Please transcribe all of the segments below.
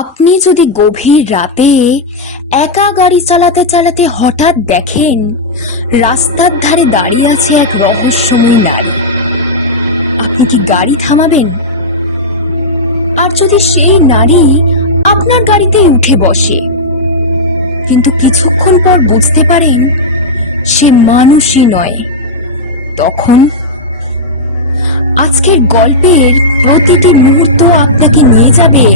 আপনি যদি গভীর রাতে একা গাড়ি চালাতে চালাতে হঠাৎ দেখেন রাস্তার ধারে দাঁড়িয়ে আছে এক রহস্যময়ী নারী, আপনি কি গাড়ি থামাবেন? আর যদি সেই নারী আপনার গাড়িতে উঠে বসে, কিন্তু কিছুক্ষণ পর বুঝতে পারেন সে মানুষই নয়, তখন আজকের গল্পের প্রতিটি মুহূর্ত আপনাকে নিয়ে যাবে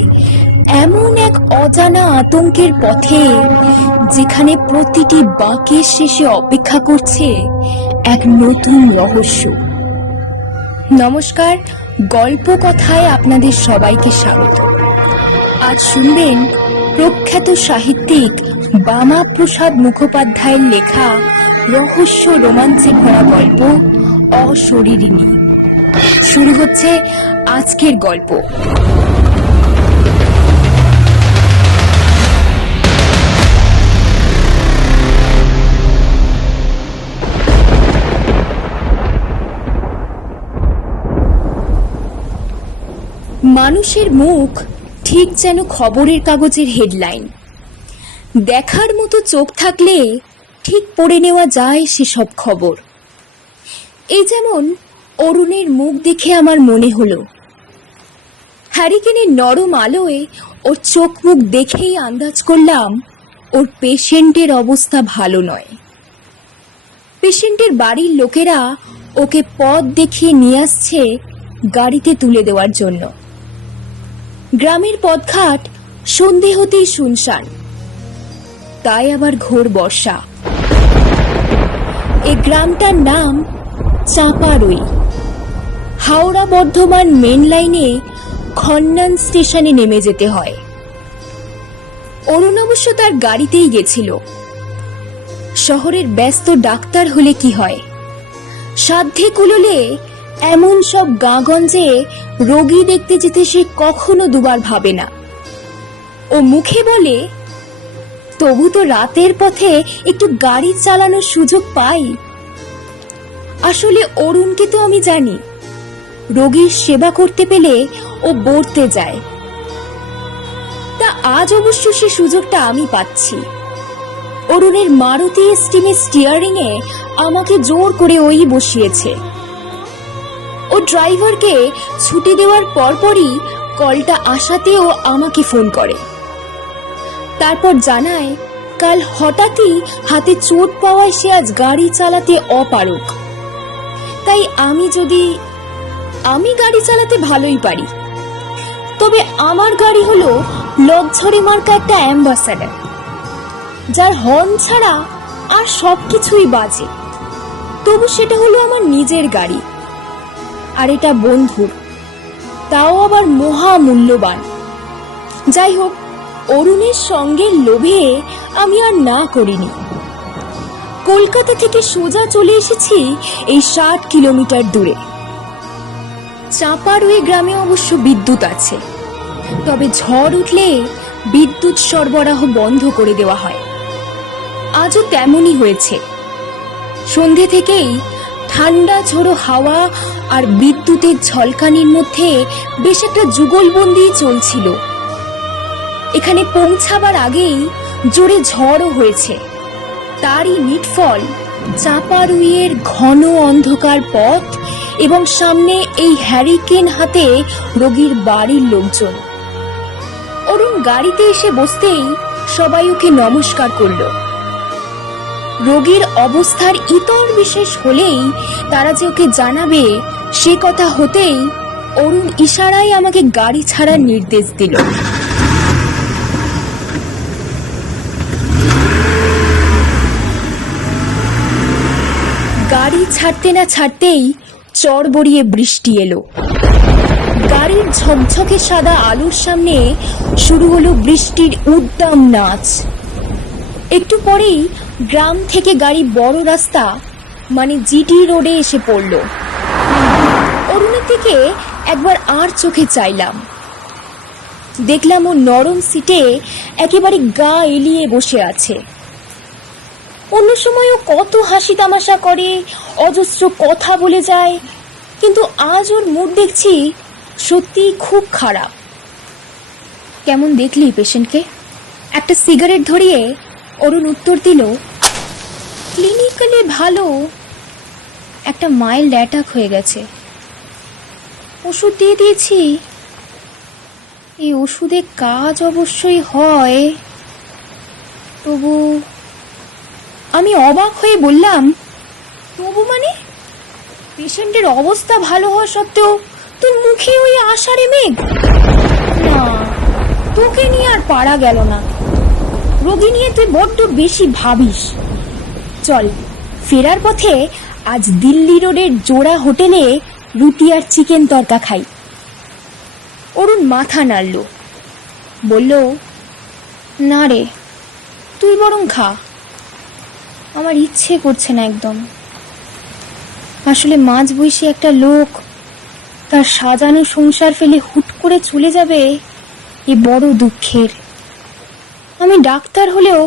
এমন এক অজানা আতঙ্কের পথে, যেখানে প্রতিটি বাঁকের শেষে অপেক্ষা করছে এক নতুন রহস্য। নমস্কার, গল্প কথায় আপনাদের সবাইকে স্বাগত। আজ শুনবেন প্রখ্যাত সাহিত্যিক বামা প্রসাদ মুখোপাধ্যায়ের লেখা রহস্য রোমাঞ্চে ভরা গল্প অশরীরিণী। শুরু হচ্ছে আজকের গল্প। মানুষের মুখ ঠিক যেন খবরের কাগজের হেডলাইন, দেখার মতো চোখ থাকলে ঠিক পড়ে নেওয়া যায় সেসব খবর। এই যেমন অরুণের মুখ দেখে আমার মনে হলো, হ্যারিকেনের নরম আলোয় ওর চোখ মুখ দেখেই আন্দাজ করলাম ওর পেশেন্টের অবস্থা ভালো নয়। পেশেন্টের বাড়ির লোকেরা ওকে পথ দেখিয়ে নিয়ে আসছে গাড়িতে তুলে দেওয়ার জন্য। গ্রামের পথঘাট সন্ধে হতেই শুনশান, তাই আবার ঘোর বর্ষা। এই গ্রামটার নাম চাঁপারুই। হাওড়া বর্ধমান মেন লাইনে খন্নান স্টেশনে নেমে যেতে হয়। অরুণ অবশ্য তার গাড়িতেই গেছিল। শহরের ব্যস্ত ডাক্তার হলে কি হয়, সাধ্যে কুলোলে এমন সব গাঁগঞ্জে রোগী দেখতে যেতে সে কখনো দুবার ভাবে না। ও মুখে বলে, তবু তো রাতের পথে একটু গাড়ি চালানোর সুযোগ পাই। আসলে অরুণকে তো আমি জানি, রোগীর সেবা করতে পেলে ও বর্তে যায়। তা আজ অবশ্য সে সুযোগটা আমি পাচ্ছি। অরুণের মারুতি স্টিমের স্টিয়ারিং এ আমাকে জোর করে ওই বসিয়েছে। ও ড্রাইভারকে ছুটি দেওয়ার পরপরই কলটা আসাতে ও আমাকে ফোন করে। তারপর জানায় কাল হঠাৎই হাতে চোট পাওয়ায় সে আজ গাড়ি চালাতে অপারগ। তাই আমি গাড়ি চালাতে ভালোই পারি, তবে আমার গাড়ি হলো লজ্জরে মার্কা একটা অ্যাম্বাসাডার, যার হর্ন ছাড়া আর সবকিছুই বাজে। তবু সেটা হলো আমার নিজের গাড়ি, আর এটা বন্ধুর, তাও আবার মহা মূল্যবান। যাই হোক, অরুণের সঙ্গে লোভে আমি আর না করিনি। কলকাতা থেকে সোজা চলে এসেছি এই 60 কিলোমিটার দূরে। চাঁপারুই গ্রামে অবশ্য বিদ্যুৎ আছে, তবে ঝড় উঠলে বিদ্যুৎ সরবরাহ বন্ধ করে দেওয়া হয়। আজও তেমনই হয়েছে। সন্ধে থেকেই ঠান্ডা ঝোড়ো হাওয়া আর বিদ্যুতের ঝলকানির মধ্যে বেশ একটা যুগলবন্দি চলছিল। এখানে পৌঁছাবার আগেই জোরে ঝড়ও হয়েছে। তারই নিটফল চাঁপারুইয়ের ঘন অন্ধকার পথ এবং সামনে এই হ্যারিকেন হাতে রোগীর বাড়ির লোকজন। অরুণ গাড়িতে এসে বসতেই সবাই ওকে নমস্কার করল। রোগীর অবস্থার ইতর বিশেষ হলেই তারা যে ওকে জানাবে সে কথা হতেই অরুণ ইশারায় আমাকে গাড়ি ছাড়ার নির্দেশ দিল। গাড়ি ছাড়তে না ছাড়তেই চড়বড়িয়ে বৃষ্টি এলো। গাড়ির ঝকঝকে সাদা আলোর সামনে শুরু হলো বৃষ্টির উদ্দাম নাচ। একটু পরেই গ্রাম থেকে গাড়ি বড় রাস্তা মানে জিটি রোডে এসে পড়ল। অরুণের দিকে একবার আর চোখে চাইলাম। দেখলাম ও নরম সিটে একেবারে গা এলিয়ে বসে আছে। অন্য সময় ও কত হাসি তামাশা করে, অজস্র কথা বলে যায়, কিন্তু আজ ওর মুড দেখছি সত্যিই খুব খারাপ। কেমন দেখলি পেশেন্টকে? একটা সিগারেট ধরিয়ে অরুণ উত্তর দিল, ক্লিনিক্যালি ভালো, একটা মাইল্ড অ্যাটাক হয়ে গেছে, ওষুধ দিয়ে দিয়েছি। এই ওষুধে কাজ অবশ্যই হয়, তবু। আমি অবাক হয়ে বললাম, তবু মানে? পেশেন্টের অবস্থা ভালো হওয়া সত্ত্বেও তোর মুখে ওই আশারে মেঘ? না, তোকে নিয়ে আর পারা গেল না। রোগী নিয়ে তুই বড্ড বেশি ভাবিস। চল, ফেরার পথে আজ দিল্লি রোডের জোড়া হোটেলে রুটি আর চিকেন তরকা খাই। অরুণ মাথা নাড়ল, বলল, না রে, তুই বরং খা, আমার ইচ্ছে করছে না একদম। আসলে মাঝ বয়সী একটা লোক তার সাজানো সংসার ফেলে হুট করে চলে যাবে, এ বড় দুঃখের। আমি ডাক্তার হলেও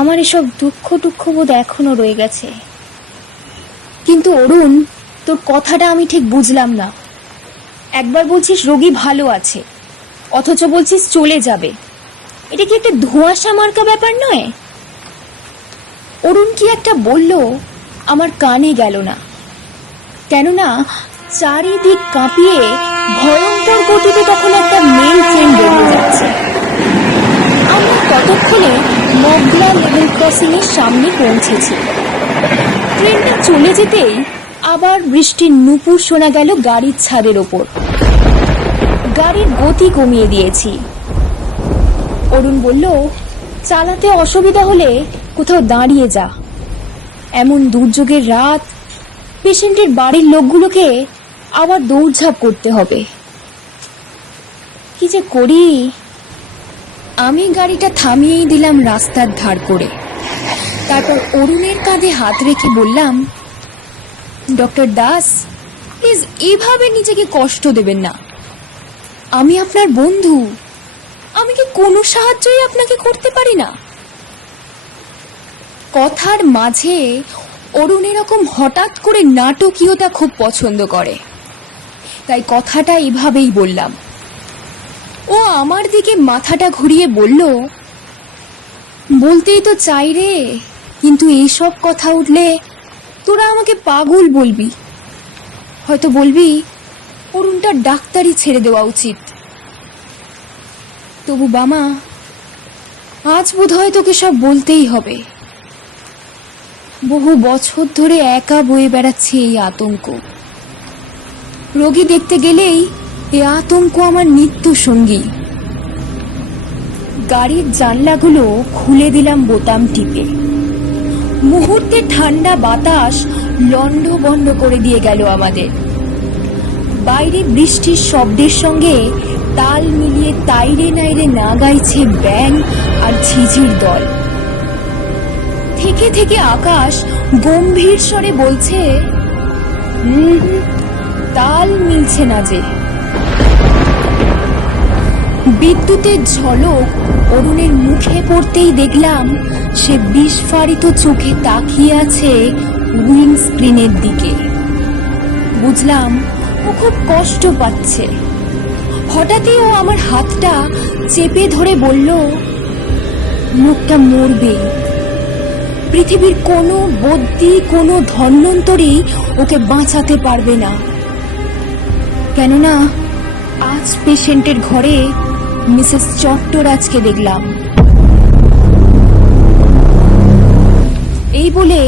আমার এসব দুঃখ বোধ এখনো রয়ে গেছে। কিন্তু অরুণ, তোর কথাটা আমি ঠিক বুঝলাম না। একবার বলছিস রোগী ভালো আছে, অথচ বলছিস চলে যাবে। এটা কি একটা ধোঁয়াশা মার্কা ব্যাপার নয়? অরুণ কি একটা বলল, আমার কানে গেল না। কেননা চারিদিক কাঁপিয়ে ভয়ঙ্কর গতিতে তখন একটা মেল ট্রেন বেরিয়ে যাচ্ছে। আমরা ততক্ষণে মগলা লেভেল ক্রসিং এর সামনে পৌঁছেছি। ট্রেনটা চলে যেতেই আবার বৃষ্টির নুপুর শোনা গেল গাড়ির ছাদের ওপর। গাড়ির গতি কমিয়ে দিয়েছি। অরুণ বলল, চালাতে অসুবিধা হলে কোথাও দাঁড়িয়ে যা। এমন দুর্যোগের রাত, পেশেন্টের বাড়ির লোকগুলোকে আবার দৌড়ঝাঁপ করতে হবে। কি যে করি। আমি গাড়িটা থামিয়েই দিলাম রাস্তার ধার করে। তারপর অরুণের কাঁধে হাত রেখে বললাম, ডক্টর দাস, প্লিজ এভাবে নিজেকে কষ্ট দেবেন না। আমি আপনার বন্ধু, আমি কি কোনো সাহায্যই আপনাকে করতে পারি না? কথার মাঝে অরুণ এরকম হঠাৎ করে নাটকীয়তা খুব পছন্দ করে, তাই কথাটা এভাবেই বললাম। ও আমার দিকে মাথাটা ঘুরিয়ে বলল, বলতেই তো চাই রে, কিন্তু এইসব কথা উঠলে তোরা আমাকে পাগল বলবি। হয়তো বলবি অরুণটা ডাক্তারি ছেড়ে দেওয়া উচিত। তবু বামা, আজ বোধহয় তোকে সব বলতেই হবে। বহু বছর ধরে একা বয়ে বেড়াচ্ছে এই আতঙ্ক। রোগী দেখতে গেলেই এই আতঙ্ক আমার নিত্য সঙ্গী। গাড়ির জানলাগুলো খুলে দিলাম বোতাম টিপে। মুহূর্তে ঠান্ডা বাতাস লন্ডভন্ড করে দিয়ে গেল আমাদের। বাইরে বৃষ্টির শব্দের সঙ্গে তাল মিলিয়ে তাইরে নাইরে না গাইছে ব্যাঙ আর ঝিঝির দল। থেকে থেকে আকাশ গম্ভীর স্বরে বলছে, তাল মিলছে না যে। বিদ্যুতের ঝলক অরুণের মুখে পড়তেই দেখলাম সে বিস্ফারিত চোখে তাকিয়ে আছে উইন্ড স্ক্রিনের দিকে। বুঝলাম ও খুব কষ্ট পাচ্ছে। হঠাৎই ও আমার হাতটা চেপে ধরে বলল, লোকটা মরবে। পৃথিবীর কোনো বদ্যি, কোনো ধন্বন্তরী ওকে বাঁচাতে পারবে না। কেননা আজ পেশেন্টের ঘরে মিসেস চট্টরাজকে দেখলাম। এই বলে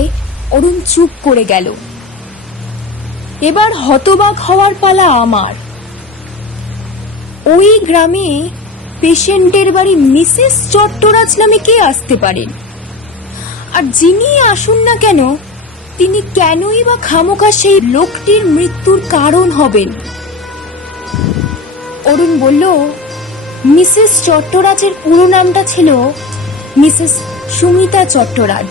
অরুণ চুপ করে গেল। এবার হতবাক হওয়ার পালা আমার। ওই গ্রামে পেশেন্টের বাড়ি মিসেস চট্টরাজ নামে কে আসতে পারেন? আর যিনি আসুন না কেন, তিনি কেনই বা খামোকা সেই লোকটির মৃত্যুর কারণ হবেন? অরুণ বলল, মিসেস চট্টরাজের পুরো নামটা ছিল মিসেস সুমিতা চট্টরাজ।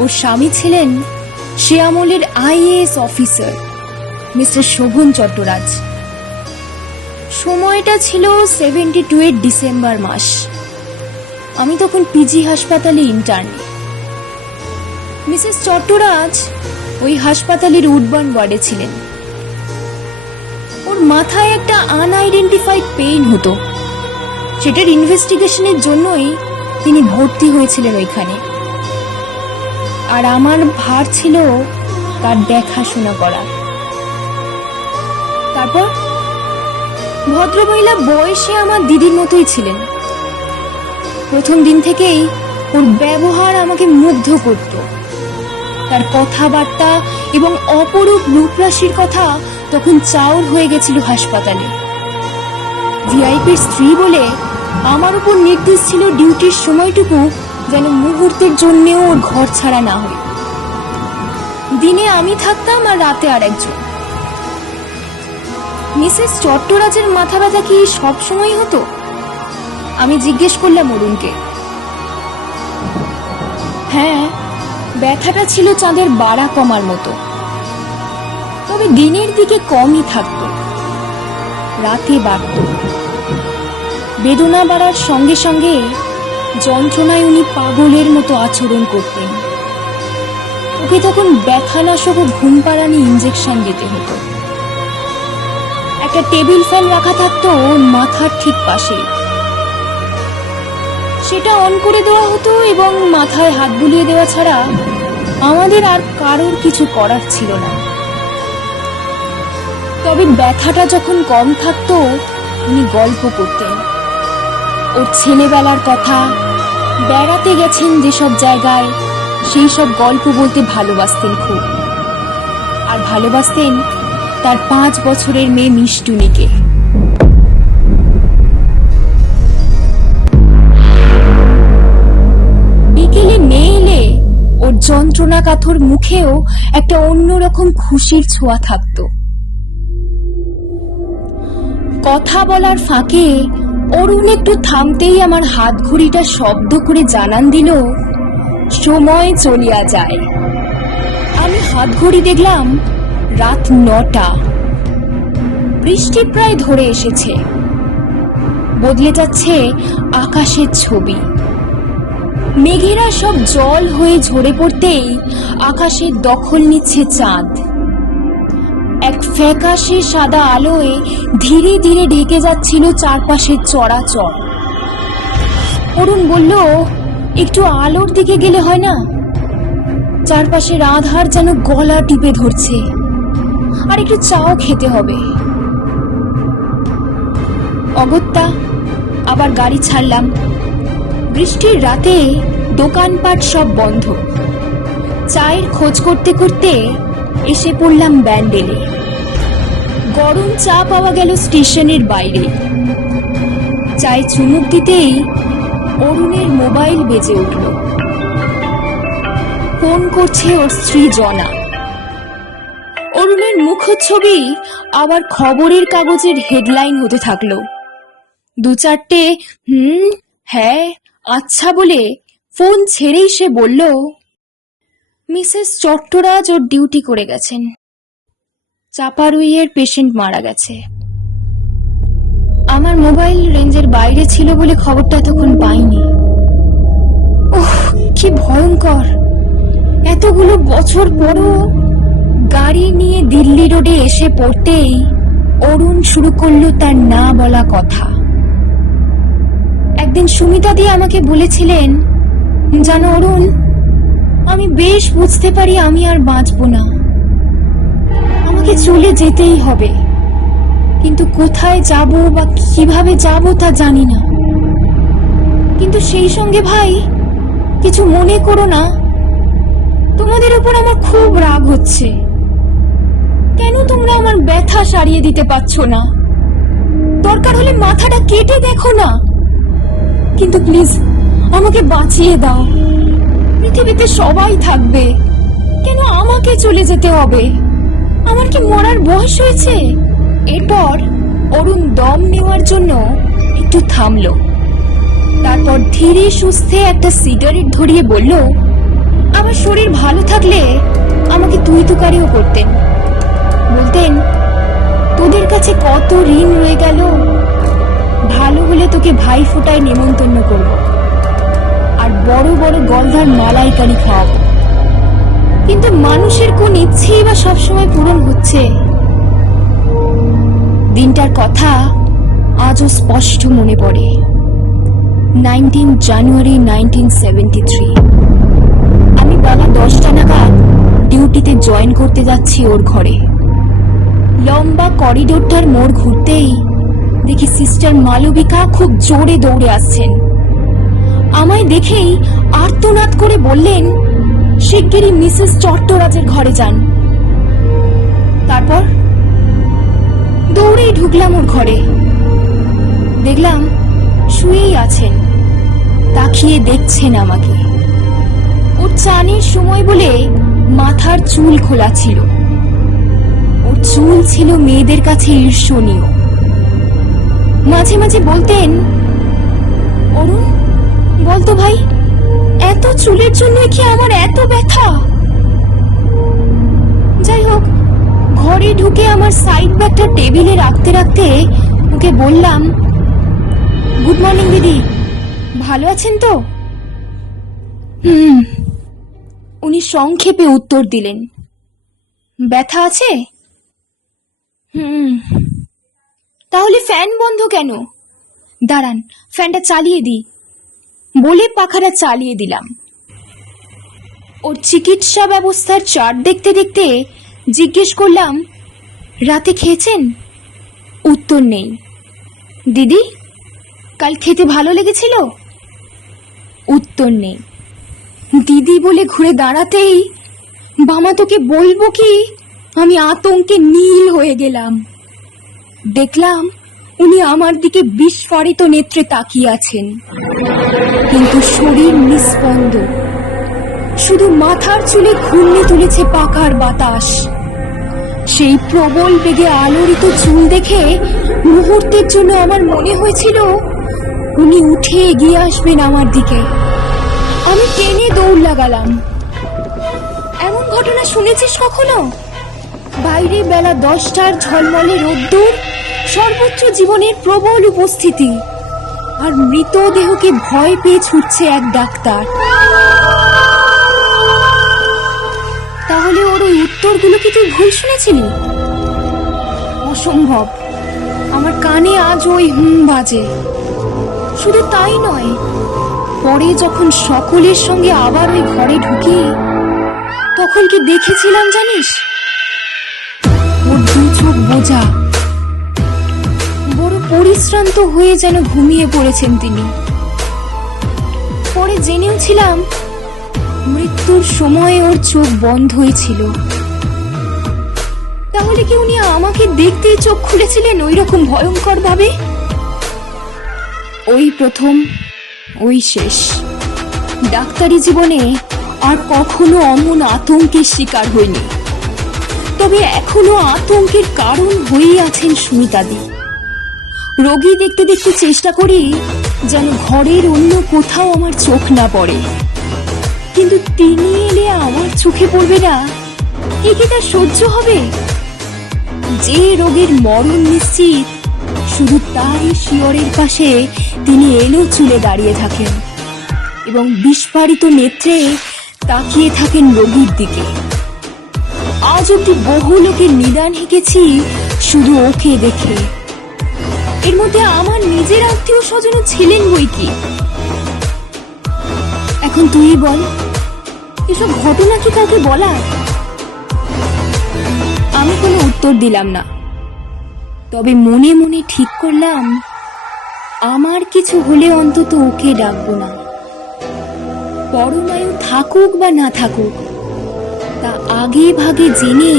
ওর স্বামী ছিলেন সে আমলের IAS officer mister Shobhan Chattoraj. সময়টা ছিল 72 এর ডিসেম্বর মাস। আমি তখন পিজি হাসপাতালে ইন্টার্ন। মিসেস চট্টরাজ ওই হাসপাতালের উডবার্ন ওয়ার্ডে ছিলেন। ওর মাথায় একটা আনআইডেন্টিফাইড পেইন হতো, সেটার ইনভেস্টিগেশনের জন্যই তিনি ভর্তি হয়েছিলেন ওইখানে। আর আমার ভার ছিল তার দেখাশোনা করার। তারপর ভদ্রমহিলা বয়সে আমার দিদির মতোই ছিলেন। প্রথম দিন থেকেই ওর ব্যবহার আমাকে মুগ্ধ করত। তার কথাবার্তা এবং অপরূপ রূপরাশির কথা তখন চাউর হয়ে গেছিল হাসপাতালে। ভিআইপির স্ত্রী বলে আমার উপর নির্দেশ ছিল ডিউটির সময়টুকু যেন মুহূর্তের জন্যেও ওর ঘর ছাড়া না হয়। দিনে আমি থাকতাম আর রাতে আর একজন। মিসেস চট্টরাজের মাথা ব্যথা কি সবসময় হতো? আমি জিজ্ঞেস করলাম অরুণকে। হ্যাঁ, ব্যথাটা ছিল চাঁদের বাড়া কমার মতো, তবে দিনের দিকে কমই থাকত, রাতে বাড়ত। বেদনা বাড়ার সঙ্গে সঙ্গে যন্ত্রণায় উনি পাগলের মতো আচরণ করতেন। ওকে তখন ব্যথানাশক ও ঘুম পাড়ানি ইঞ্জেকশন দিতে হতো। একটা টেবিল ফ্যান রাখা থাকতো ওর মাথার ঠিক পাশে, সেটা অন করে দেওয়া হতো এবং মাথায় হাত বুলিয়ে দেওয়া ছাড়া আমাদের আর কারোর কিছু করার ছিল না। তবে ব্যথাটা যখন কম থাকতো উনি গল্প করতেন। ওর ছেলেবেলার কথা, বেড়াতে গেছেন যেসব জায়গায়, সেই সব গল্প বলতে ভালোবাসতেন খুব। আর ভালোবাসতেন তার 5 বছরের মেয়ে মিষ্টুনিকে। বিকেলে মেয়ে এলে ওর যন্ত্রণা কাতর মুখেও একটা অন্যরকম খুশির ছোঁয়া থাকতো। কথা বলার ফাঁকে অরুণ একটু থামতেই আমার হাত ঘড়িটা শব্দ করে জানান দিল সময় চলিয়া যায়। আমি হাত ঘড়ি দেখলাম রাত 9টা। বৃষ্টি প্রায় ধরে এসেছে, বদলে যাচ্ছে আকাশের ছবি। মেঘেরা সব জল হয়ে ঝরে পড়তেই আকাশের দখল নিচ্ছে চাঁদ। এক ফ্যাকাশে সাদা আলোয় ধীরে ধীরে ঢেকে যাচ্ছিল চারপাশের চরাচর। অরুণ বলল, একটু আলোর দিকে গেলে হয় না? চারপাশের আধার যেন গলা টিপে ধরছে। আর একটু চাও খেতে হবে। অগত্যা আবার গাড়ি ছাড়লাম। বৃষ্টির রাতে দোকানপাট সব বন্ধ। চায়ের খোঁজ করতে করতে এসে পড়লাম ব্যান্ডেলে। গরম চা পাওয়া গেল স্টেশনের বাইরে। চায়ে চুমুক দিতেই অরুণের মোবাইল বেজে উঠল। ফোন করছে ওর স্ত্রী জনা। অরুণের মুখচ্ছবি আবার খবরের কাগজের হেডলাইন হতে থাকলো। 2-4টে হ্যাঁ আচ্ছা বলে ফোন ছেড়েই সে বলল, মিসেস চট্টরাজ ওর ডিউটি করে গেছেন। চাপারুইয়ের পেশেন্ট মারা গেছে। আমার মোবাইল রেঞ্জের বাইরে ছিল বলে খবরটা তখন পাইনি। ওহ, কি ভয়ঙ্কর! এতগুলো বছর পরও গাড়ি নিয়ে দিল্লি রোডে এসে পড়তেই অরুণ শুরু করলো তার না বলা কথা। একদিন সুমিতা দি আমাকে বলেছিলেন, জানো অরুণ, আমি বেশ বুঝতে পারি আমি আর বাঁচব না, আমাকে চলে যেতেই হবে, কিন্তু কোথায় যাব বা কিভাবে যাব তা জানি না। কিন্তু সেই সঙ্গে ভাই, কিছু মনে করো না, তোমাদের উপর আমার খুব রাগ হচ্ছে। কেন তোমরা আমার ব্যথা সারিয়ে দিতে পারছো না? দরকার হলে মাথাটা কেটে দেখো না, কিন্তু প্লিজ আমাকে বাঁচিয়ে দাও। পৃথিবীতে সবাই থাকবে, কেন আমাকে চলে যেতে হবে? আমার কি মরার বয়স হয়েছে? এরপর অরুণ দম নেওয়ার জন্য একটু থামলো। তারপর ধীরে সুস্থে একটা সিগারেট ধরিয়ে বলল, আমার শরীর ভালো থাকলে আমাকে তুই তুকারিও করতেন। বলতেন, তোদের কাছে কত ঋণ রয়ে গেল, ভালো হলে তোকে ভাই ফোঁটায় নেমন্তন্ন করব, আর বড় বড় গলধার মালাইকারি খাওয়াবো। কিন্তু মানুষের কোন ইচ্ছেই বা সবসময় পূরণ হচ্ছে? দিনটার কথা আজও স্পষ্ট মনে পড়ে। 19 জানুয়ারি 1973। আমি বেলা 10টা নাগাদ ডিউটিতে জয়েন করতে যাচ্ছি ওর ঘরে। লম্বা করিডোরটার মোড় ঘুরতেই দেখি সিস্টার মালবিকা খুব জোরে দৌড়ে আসছেন। আমায় দেখেই আর্তনাদ করে বললেন, শিগগিরই মিসেস চট্টরাজের ঘরে যান। তারপর দৌড়েই ঢুকলাম ওর ঘরে। দেখলাম শুয়েই আছেন, তাকিয়ে দেখছেন আমাকে। ওর চানের সময় বলে মাথার চুল খোলা ছিল। ওর চুল ছিল মেয়েদের কাছে ঈর্ষণীয়। মাঝে মাঝে বলতেন, অরুণ বলতো ভাই, এত চুলের জন্য কি আমার এত ব্যথা? যাই হোক, ঘরে ঢুকে আমার সাইড ব্যাগটা টেবিলে রাখতে রাখতে ওকে বললাম, গুড মর্নিং দিদি, ভালো আছেন তো? উনি সংক্ষেপে উত্তর দিলেন, ব্যথা আছে? তাহলে ফ্যান বন্ধ কেন? দাঁড়ান, ফ্যানটা চালিয়ে দিই। বলে পাখাটা চালিয়ে দিলাম। ওর চিকিৎসা ব্যবস্থার চার্ট দেখতে দেখতে জিজ্ঞেস করলাম, রাতে খেয়েছেন? উত্তর নেই। দিদি, কাল খেতে ভালো লেগেছিল? উত্তর নেই। দিদি বলে ঘুরে দাঁড়াতেই বামাতোকে বলবো কি, আমি আতঙ্কে নীল হয়ে গেলাম। দেখলাম উনি আমার দিকে বিস্ফারিত নেত্রে তাকিয়ে আছেন, কিন্তু শরীর নিস্পন্দ। শুধু মাথার চুলে ঘূর্ণি তুলেছে পাকার বাতাস। সেই প্রবল বেগে আলোড়িত চুল দেখে মুহূর্তের জন্য আমার মনে হয়েছিল উনি উঠে এগিয়ে আসবেন আমার দিকে। আমি টেনে দৌড় লাগালাম। এমন ঘটনা শুনেছিস কখনো? বাইরে বেলা 10টার ঝলমলে রোদ্দুর, সর্বোচ্চ জীবনের প্রবল উপস্থিতি, আর মৃতদেহকে ভয় পেয়ে ছুটছে এক ডাক্তার। তাহলে ওর ওই উত্তরগুলো কি তুই ভুল শুনেছিলি? অসম্ভব। আমার কানে আজ ওই বাজে। শুধু তাই নয়, পরে যখন সকলের সঙ্গে আবার ওই ঘরে ঢুকি, তখন কি দেখেছিলাম জানিস? ওর দু চোখ বোঝা, বড় পরিশ্রান্ত হয়ে যেন ঘুমিয়ে পড়েছেন তিনি। পরে জেনেও ছিলাম মৃত্যুর সময় ওর চোখ বন্ধই ছিল। তাহলে কি উনি আমাকে দেখতেই চোখ খুলেছিলেন ওই রকম ভয়ঙ্কর ভাবে? ওই প্রথম, ওই শেষ। ডাক্তারি জীবনে আর কখনো অমন আতঙ্কের শিকার হয়নি। তবে এখনো আতঙ্কের কারণ হয়েই আছেন সুমিতাদি। রোগী দেখতে দেখতে চেষ্টা করি যেন ঘরের অন্য কোথাও আমার চোখ না পড়ে, কিন্তু তিনি এলে আমার চোখে পড়বে না, কি তা সহ্য হবে? যে রোগীর মরণ নিশ্চিত, শুধু তারই শিয়রের পাশে তিনি এলো চুলে দাঁড়িয়ে থাকেন এবং বিস্ফারিত নেত্রে তাকিয়ে থাকেন রোগীর দিকে। আজ অব্দি বহু লোকের নিদান হেঁকেছি শুধু ওকে দেখে। এর মধ্যে আমার নিজের আত্মীয় স্বজনও ছিলেন বই কি। এখন তুই বল, এসব ঘটনা কি কাউকে বলা? আমি কোনো উত্তর দিলাম না, তবে মনে মনে ঠিক করলাম আমার কিছু হলে অন্তত ওকে ডাকবো না। পরমায়ু থাকুক বা না থাকুক, তা আগে ভাগে জেনে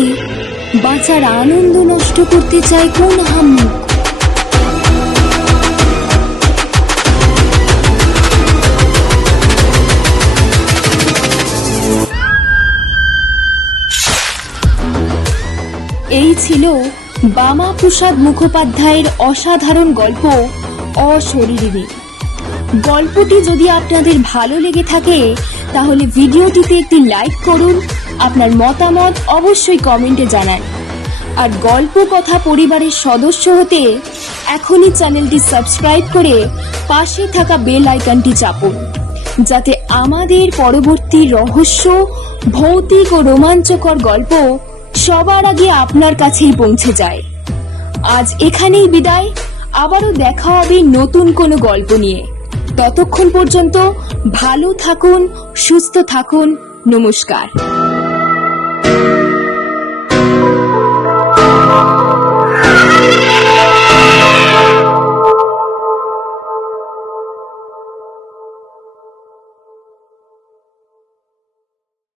বাঁচার আনন্দ নষ্ট করতে চায় কোন হাম্মুক? এই ছিল বামা প্রসাদ মুখোপাধ্যায়ের অসাধারণ গল্প অশরীরী। গল্পটি যদি আপনাদের ভালো লেগে থাকে তাহলে ভিডিওটিতে একটি লাইক করুন, আপনার মতামত অবশ্যই কমেন্টে জানান। আর গল্প কথা পরিবারের সদস্য হতে এখনই চ্যানেলটি সাবস্ক্রাইব করে পাশে থাকা বেল আইকনটি চাপুন, যাতে আমাদের পরবর্তী রহস্য, ভৌতিক ও রোমাঞ্চকর গল্প সবার আগে আপনার কাছেই পৌঁছে যায়। আজ এখানেই বিদায়, আবারও দেখা হবে নতুন কোনো গল্প নিয়ে। ততক্ষণ পর্যন্ত ভালো থাকুন, সুস্থ থাকুন। নমস্কার।